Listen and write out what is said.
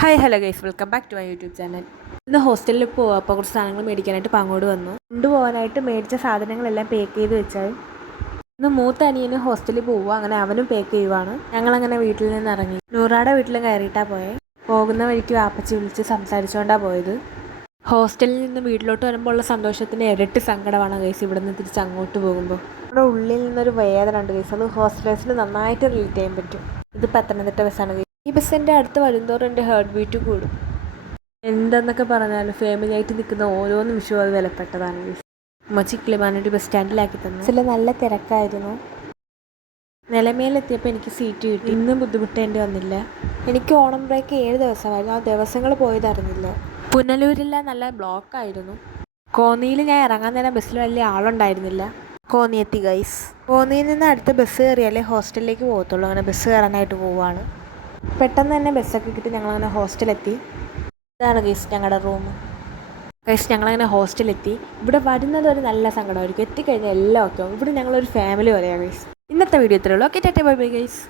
Hi hello guys, welcome back to my YouTube channel. ഇന്ന് ഹോസ്റ്റലിൽ പോവാം. അപ്പോൾ കുറച്ച് സാധനങ്ങൾ മേടിക്കാനായിട്ട് ഇപ്പോൾ അങ്ങോട്ട് വന്നു. കൊണ്ടുപോകാനായിട്ട് മേടിച്ച സാധനങ്ങളെല്ലാം പാക്ക് ചെയ്ത് വെച്ചാൽ ഇന്ന് മൂത്ത അനിയന് ഹോസ്റ്റലിൽ പോവുക, അങ്ങനെ അവനും പാക്ക് ചെയ്യുവാണ്. ഞങ്ങളങ്ങനെ വീട്ടിൽ നിന്ന് ഇറങ്ങി. നൂറാടെ വീട്ടിലും കയറിയിട്ടാണ് പോയത്. പോകുന്ന വഴിക്ക് വാപ്പച്ചി വിളിച്ച് സംസാരിച്ചുകൊണ്ടാണ് പോയത്. ഹോസ്റ്റലിൽ നിന്ന് വീട്ടിലോട്ട് വരുമ്പോൾ ഉള്ള സന്തോഷത്തിന് ഇരട്ടി സങ്കടമാണ് ഗൈസ് ഇവിടെ നിന്ന് തിരിച്ച് അങ്ങോട്ട് പോകുമ്പോൾ. നമ്മുടെ ഉള്ളിൽ നിന്നൊരു വേദന ഉണ്ട് ഗൈസ്. അത് ഹോസ്റ്റലേഴ്സിൽ നന്നായിട്ട് റിലേറ്റ് ചെയ്യാൻ പറ്റും. ഇത് പത്തനംതിട്ട ബസ്സാണ് ഗൈസ്. ഈ ബസ്സിൻ്റെ അടുത്ത് വരുന്നതോറും എൻ്റെ ഹാർട്ട് ബീറ്റ് കൂടും. എന്തെന്നൊക്കെ പറഞ്ഞാലും ഫാമിലി ആയിട്ട് നിൽക്കുന്ന ഓരോ നിമിഷവും അത് വിലപ്പെട്ടതാണ് ഗൈസ്. ഉമ്മച്ചി കിളിമാനൂർ ബസ് സ്റ്റാൻഡിലാക്കി തന്നു. ബസ്സിൽ നല്ല തിരക്കായിരുന്നു. നിലമേലെത്തിയപ്പോൾ എനിക്ക് സീറ്റ് കിട്ടി. ഇന്നും ബുദ്ധിമുട്ടേണ്ടി വന്നില്ല. എനിക്ക് ഓണം ബ്രേക്ക് 7 ദിവസമായിരുന്നു. ആ ദിവസങ്ങൾ പോയതറിഞ്ഞില്ല. പുനലൂരിലെല്ലാം നല്ല ബ്ലോക്കായിരുന്നു. കോന്നിയിൽ ഞാൻ ഇറങ്ങാൻ നേരം ബസ്സിൽ വലിയ ആളുണ്ടായിരുന്നില്ല. കോന്നി എത്തി ഗൈസ്. കോന്നിയിൽ നിന്ന് അടുത്ത ബസ് കയറിയാലേ ഹോസ്റ്റലിലേക്ക് പോകത്തുള്ളൂ. അങ്ങനെ ബസ് കയറാനായിട്ട് പോവുകയാണ്. പെട്ടെന്ന് തന്നെ ബസ്സൊക്കെ കിട്ടി. ഞങ്ങളങ്ങനെ ഹോസ്റ്റലെത്തി. ഇതാണ് ഗൈസ് ഞങ്ങളുടെ റൂം. ഗൈസ് ഞങ്ങളങ്ങനെ ഹോസ്റ്റലെത്തി. ഇവിടെ വരുന്നത് ഒരു നല്ല സങ്കടമായിരിക്കും. എത്തിക്കഴിഞ്ഞാൽ എല്ലാം ഒക്കെ ഇവിടെ ഞങ്ങളൊരു ഫാമിലി പോലെയാണ് ഗൈസ്. ഇന്നത്തെ വീഡിയോ ഇത്രയുള്ളൂ. Okay, tata bye bye guys.